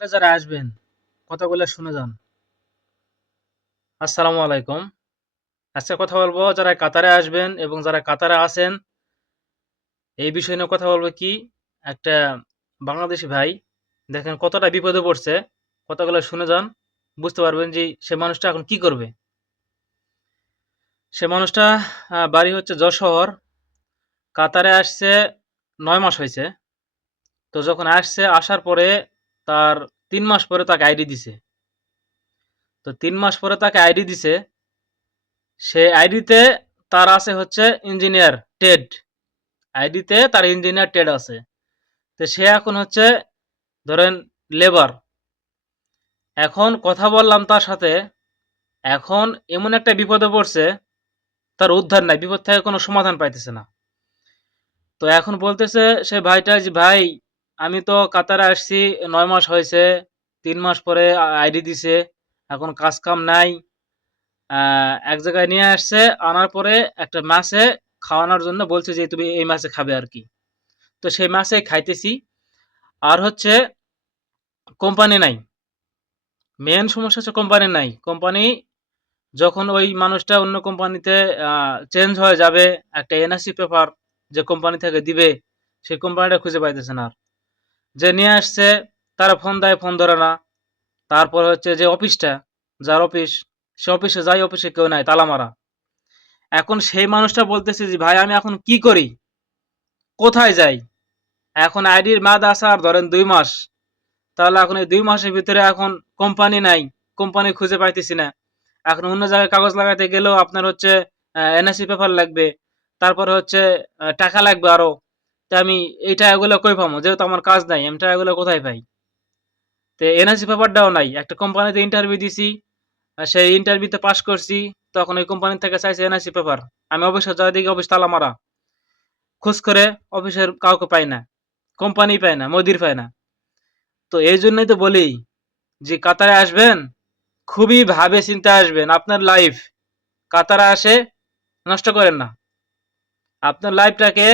আপনারা যারা আসবেন, কথাগুলো শুনে যান। আসসালামু আলাইকুম। আজকে কথা বলব যারা কাতারে আসবেন এবং যারা কাতারে আছেন, এই বিষয় নিয়ে কথা বলব কি? একটা বাংলাদেশি ভাই, দেখেন কতটা বিপদে পড়ছে, কথাগুলো শুনে যান, বুঝতে পারবেন যে সে মানুষটা এখন কি করবে। সে মানুষটা বাড়ি হচ্ছে যশোর, কাতারে আসছে নয় মাস হয়েছে। তো যখন আসছে, আসার পরে তার তিন মাস পরে তাকে আইডি দিছে। তো তিন মাস পরে তাকে আইডি দিছে। সে আইডিতে তার আছে হচ্ছে ইঞ্জিনিয়ার টেড আইডিতে তার ইঞ্জিনিয়ার টেড আছে। তো সে এখন হচ্ছে ধরেন লেবার এখন কথা বললাম তার সাথে, এখন এমন একটা বিপদে পড়ছে, তার উদ্ধার নাই, বিপদ থেকে কোনো সমাধান পাইতেছে না। তো এখন বলতেছে সে ভাইটা যে, ভাই আমি তো কাতারে আসছি, নয় মাস হয়েছে, তিন মাস পরে আইডি দিছে, এখন কাজ কাম নাই। এক জায়গায় নিয়ে আসছে, আনার পরে একটা মাছে খাওয়ানোর জন্য বলছে যে, তুমি এই মাছে খাবে আর কি। তো সেই মাছে খাইতেছি। আর হচ্ছে, কোম্পানি নাই। মেন সমস্যা হচ্ছে কোম্পানি নাই। কোম্পানি যখন ওই মানুষটা অন্য কোম্পানিতে চেঞ্জ হয়ে যাবে, একটা এনআরসি পেপার যে কোম্পানি থেকে দিবে, সেই কোম্পানিটা খুঁজে পাইতেছে না আর। যে নিয়ে আসছে, তারা ফোন দেয়, ফোন ধরে না। তারপর হচ্ছে যে অফিসটা, যার অফিস, সে অফিসে যাই অফিসে কেউ নাই, তালা মারা। এখন সেই মানুষটা বলতেছে যে, ভাই, আমি এখন কি করি? কোথায় যাই? এখন আইডির মেয়াদ আছে আর ধরেন দুই মাস। তাহলে এখন এই দুই মাসের ভিতরে এখন কোম্পানি নাই, কোম্পানি খুঁজে পাইতেছি না। এখন অন্য জায়গায় কাগজ লাগাতে গেলেও আপনার হচ্ছে এনএসসি পেপার লাগবে। তারপরে হচ্ছে টাকা লাগবে আরও। তা আমি এই টাকাগুলো কই পাবো যেহেতু আমার কাজ নাই, আমি টাকাগুলো কোথায় পাই? তো এনএসসি পেপারটাও নাই। একটা কোম্পানিতে ইন্টারভিউ দিছি সেই ইন্টারভিউতে পাস করছি, তখন ওই কোম্পানি থেকে চাইছে এনআইসি পেপার আমি অফিসে যাওয়ার দিকে অফিস তালা মারা। খোঁজ করে অফিসের কাউকে পাই না। কোম্পানি পায় না, মদির পায় না। তো এই জন্যই তো বলি যে, কাতারে আসবেন, খুবই ভাবে চিন্তা আসবেন। আপনার লাইফ কাতারে আসে, নষ্ট করেন না। আপনার লাইফটাকে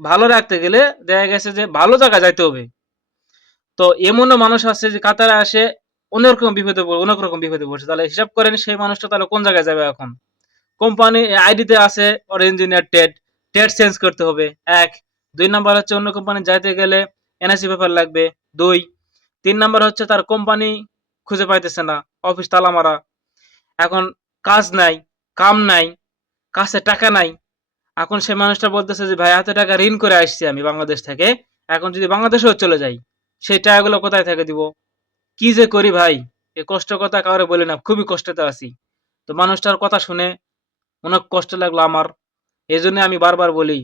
ভালো রাখতে গেলে দেখা গেছে যে ভালো জায়গায় যাইতে হবে। তো এমনও মানুষ আছে যে কাতারে আসে অনেক রকম বিপদে পড়ে, অনেক রকম বিপদে পড়ছে। তাহলে হিসাব করেন সেই মানুষটা তাহলে কোন জায়গায় যাবে এখন? কোম্পানি আইডিতে আছে ওর ইঞ্জিনিয়ার টেট টেট চেঞ্জ করতে হবে। এক। দুই নাম্বার হচ্ছে অন্য কোম্পানি যাইতে গেলে এনআইসি পেপার লাগবে। দুই। তিন নাম্বার হচ্ছে তার কোম্পানি খুঁজে পাইতেছে না অফিস তালা মারা। এখন কাজ নাই, কাম নাই কাছে টাকা নাই এখন সে মানুষটা বলতেছে যে, ভাই, এত টাকা ঋণ করে আসছি আমি বাংলাদেশ থেকে। এখন যদি বাংলাদেশেও চলে যাই, সেই টাকাগুলো কোথায় থেকে দিব? কি যে করি ভাই? এ কষ্ট কথা কাউরে বলি না, খুবই কষ্টতে আছি। তো মানুষটার কথা শুনে অনেক কষ্ট লাগল আমার। এই জন্য আমি বারবার বলি,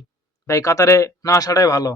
ভাই, কাতারে না আসাটাই ভালো।